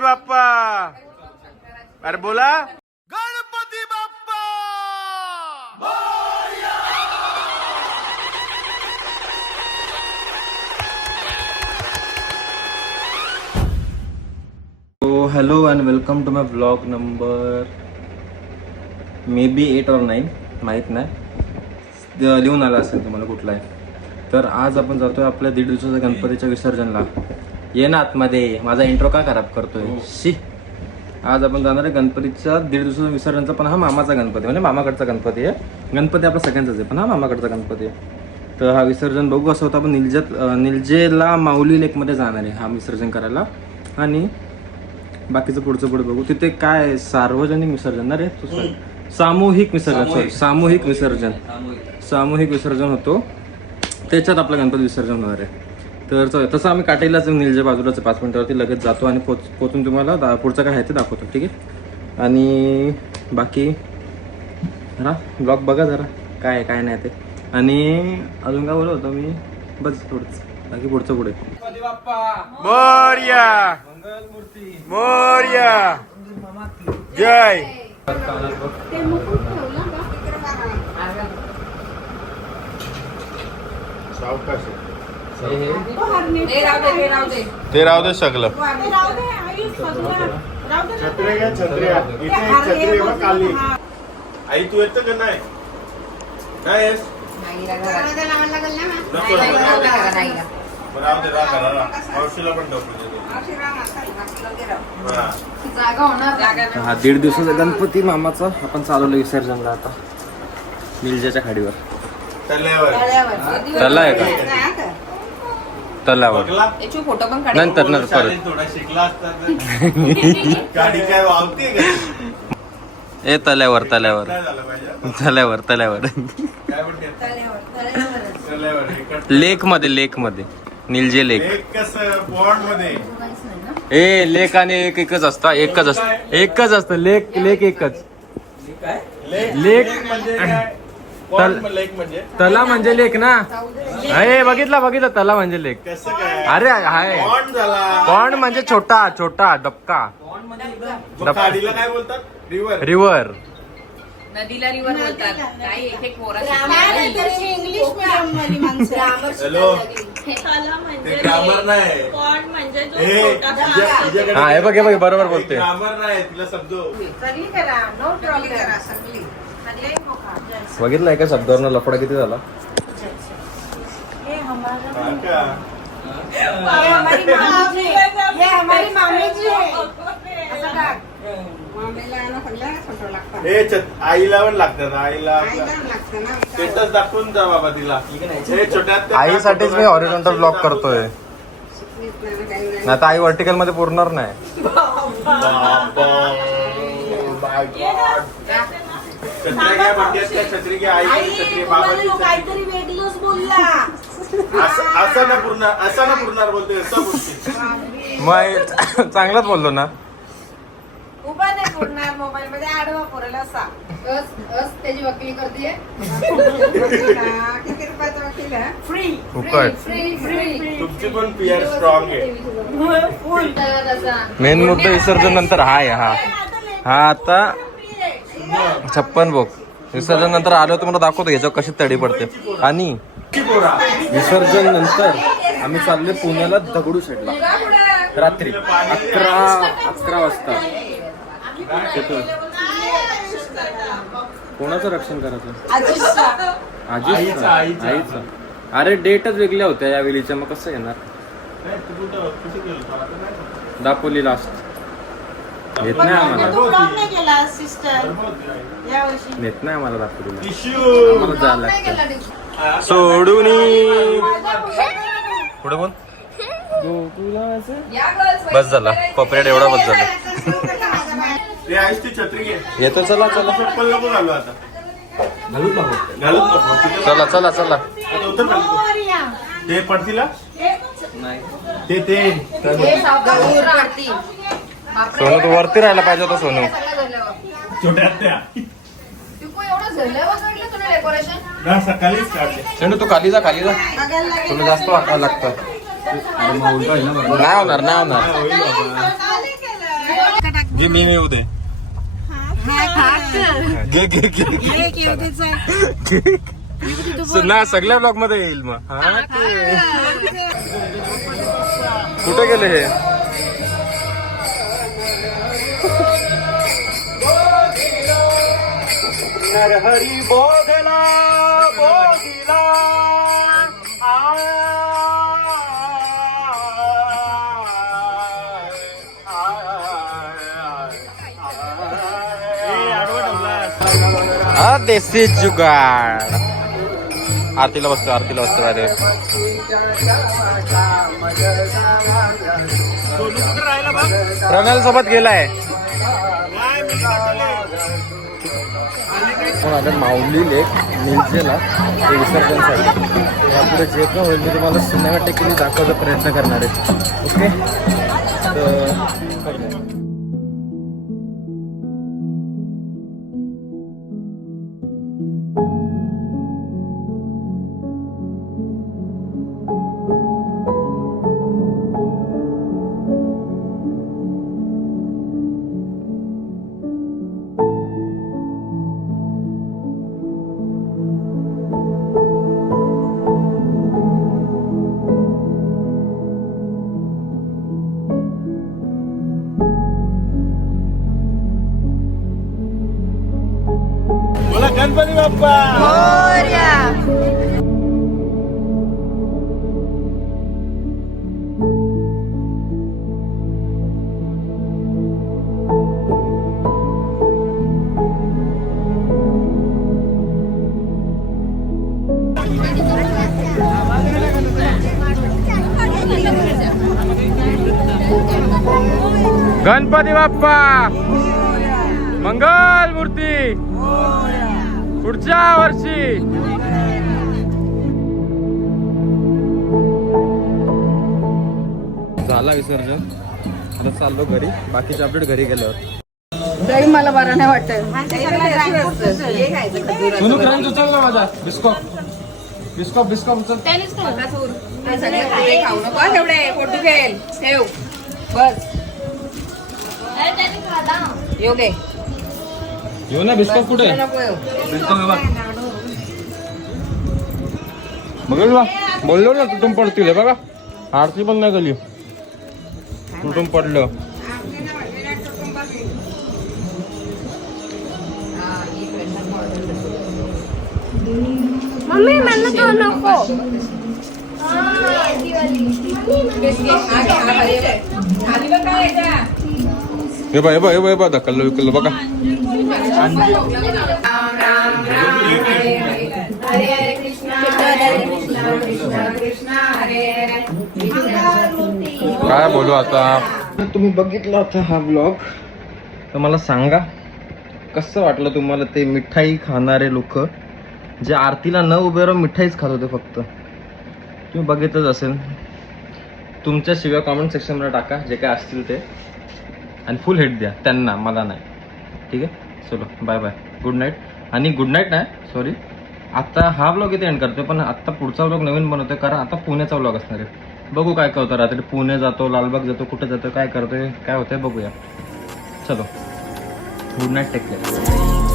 बाप्पा अरे बोला Ganpati Bappa hello and welcome to my blog number maybe 8 or 9 माहीत नाही, लिहून आला असेल तुम्हाला कुठला आहे. तर आज आपण जातोय आपल्या 1.5 दिवसाच्या गणपतीच्या विसर्जनला. ये ना आतमध्ये, माझा इंट्रो का खराब करतोय शी. आज आपण जाणार आहे गणपतीच्या 1.5 दिवसाच्या विसर्जनचा. पण हा मामाचा गणपती म्हणजे मामाकडचा गणपती आहे. गणपती आपला सगळ्यांचाच आहे पण हा मामाकडचा गणपती आहे. तर हा विसर्जन बघू असं होतं. आपण निलजेला माऊली लेकमध्ये जाणार आहे हा विसर्जन करायला. आणि बाकीचं पुढचं पुढे बघू. तिथे काय सार्वजनिक विसर्जन ना रे, सामूहिक विसर्जन, सामूहिक विसर्जन होतो. त्याच्यात आपलं गणपती विसर्जन होणार आहे. तर तसं आम्ही काटेलाच निलजे बाजूलाच 5 मिनिटावरती लगेच जातो आणि पोचून तुम्हाला पुढचं काय आहे ते दाखवतो. ठीक आहे. आणि बाकी हा ब्लॉग बघा जरा काय काय नाही ते. आणि अजून काय बोलत होतो मी, बस थोडंच. बाकी पुढचं पुढे मोरया मोरया जय. ते राहू दे सगळं. आई तू येतं का नाही? काय आहेस? मावशीला पण हा 1.5 दिवसाचा गणपती मामाचा आपण चालवलं विसर्जनला आता निलजेच्या खाडीवर. तला आहे का? तलावर फोटो पण नंतर परत थोडा शिकला असता गाडी काय वावते का? ए तल्यावर तल्यावर काय झालं पाहिजे? तल्यावर तल्यावर काय म्हणते? तल्यावर लेक मध्ये निलजे लेक. एक कसं बॉन्ड मध्ये ए लेक आणि एकच असतं. एकच असतं लेक एकच. लेक म्हणजे काय? बॉन्ड लेक म्हणजे तला म्हणजे लेक ना. अरे बघितलं तला म्हणजे लेक. कसं काय? अरे हाय बॉन्ड झाला. पॉन्ड म्हणजे छोटा डबका. मग गाडीला काय बोलतात? रिव्हर. रिव्हर नदीला रिव्हर बोलतात. काही एक मोरा इंग्लिश मीडियम वाली माणसं. हॅलो तला म्हणजे ते ग्रामर नाही. पॉन्ड म्हणजे जो हे छोटासा आहे. तुझ्याकडे हा हे बघ बरोबर बोलते. ग्रामर नाही तिला समजो. बघितलंय का शब्दावरनं लफडा किती झाला. हा का? ये हमारी मामी जी है. ये हमारी मामी जी है. असं का? आईला पण लागतात. आईला स्टेटस दाखवून जा बाबा तिला. हे छोट्या आईसाठीच मी हॉरिझॉन्टल ब्लॉग करतोय. नाही तर आई व्हर्टिकल मध्ये पुरणार नाही. छत्री घ्या म्हणतात का? छत्री घ्या. आई छत्री बाबाची छत्री. काहीतरी वेगळंच बोलला. असं ना पुरणार बोलते. असं बोलते. मग चांगलाच बोललो ना. उभा नाही बोलणार. मोबाईल मध्ये आडवा पोराला असा. त्याची वकिली करते. किती रुपयाचा वकील आहे? फ्री. फुकट. तुमची पण पिअर स्ट्रॉंग आहे. मेन मुद्दा विसर्जन नंतर हा आता 56 भोग विसर्जन नंतर आलो तुम्हाला दाखवतो याच्यावर कशी तडी पडते. आणि विसर्जन नंतर आम्ही चालले पुण्याला दगडूशेठला रात्री 11 वाजता. कोणाचं रक्षण करायचं? आईचं. अरे डेटच वेगळ्या होत्या या वेळीच्या. मग कसं येणार? दापोली लास्ट. येत नाही आम्हाला. नेत नाही आम्हाला दापोलीला. आम्हाला जायला लागतं सोडून. पुढे बोल. बस झाला कॉपरेट एवढा बस झाला. छत्री घे. येतो चला चप्पल नको घालू आता. घालूच नको. चला आता उतर खाली. ते पडतील ते सोनू तू वरती राहायला पाहिजे होता सोनू. छोट्या त्या सकाळीच काढले. चेंडू तू खाली जा तुला जास्त वाटायला लागतं. नाही होणार घे मी येऊ दे घे घे घे ना सगळ्या ब्लॉग मध्ये येईल मग. हा कुठे गेले हे? नरहरी बोधला बोधिला हा देसी जुगाड. आरतीला बसतो अरे प्रणाल सोबत गेलाय. माऊली लेक मिलजेला ते विसर्जनसाठी यापुढे जे काय होईल मी तुम्हाला सिनेमॅटिकली दाखवायचा प्रयत्न करणार आहे. ओके तर बोला गणपती बाप्पा. गणपती बाप्पा मंगल मूर्ती पुढच्या वर्षी. झाला विसर्जन. आता चाललो घरी. बाकीचे अपडेट घरी गेल्यावर. तरी मला बरं नाही वाटत. सोनू क्रंच उचल ना माझा. बिस्कॉप उचल. खाऊ नको तेवढे फोटो घेईल ठेव बस. येऊ दे येऊ ना बिस्कॉप कुठे? बघेल बा बोललो ना तुटून पडतील. बघा आरती पण नाही गेली तुटून पडलं. मम्मी मला तो नको. हे बा धक्कल विकल बघा. काय बोलू आता. तुम्ही बघितला होता हा ब्लॉग तर मला सांगा कसं वाटलं तुम्हाला. ते मिठाई खाणारे लोक जे आरतीला न उभे राहून मिठाईच खात होते फक्त. तुम्ही बघितलंच असेल. तुमच्या शिव्या कॉमेंट सेक्शनमध्ये टाका जे काय असतील ते आणि फुल हेट द्या त्यांना, मला नाही. ठीक आहे चलो बाय बाय गुड नाईट. आणि गुड नाईट नाही सॉरी आता हा व्लॉग इथे एंड करतोय पण आता पुढचा व्लॉग नवीन बनवतोय कारण आता पुण्याचा व्लॉग असणार आहे. बघू काय काय होतं. रात्री पुणे जातो लालबाग जातो कुठे जातो काय करतोय काय होतंय बघूया. चलो गुड नाईट टेक केअर.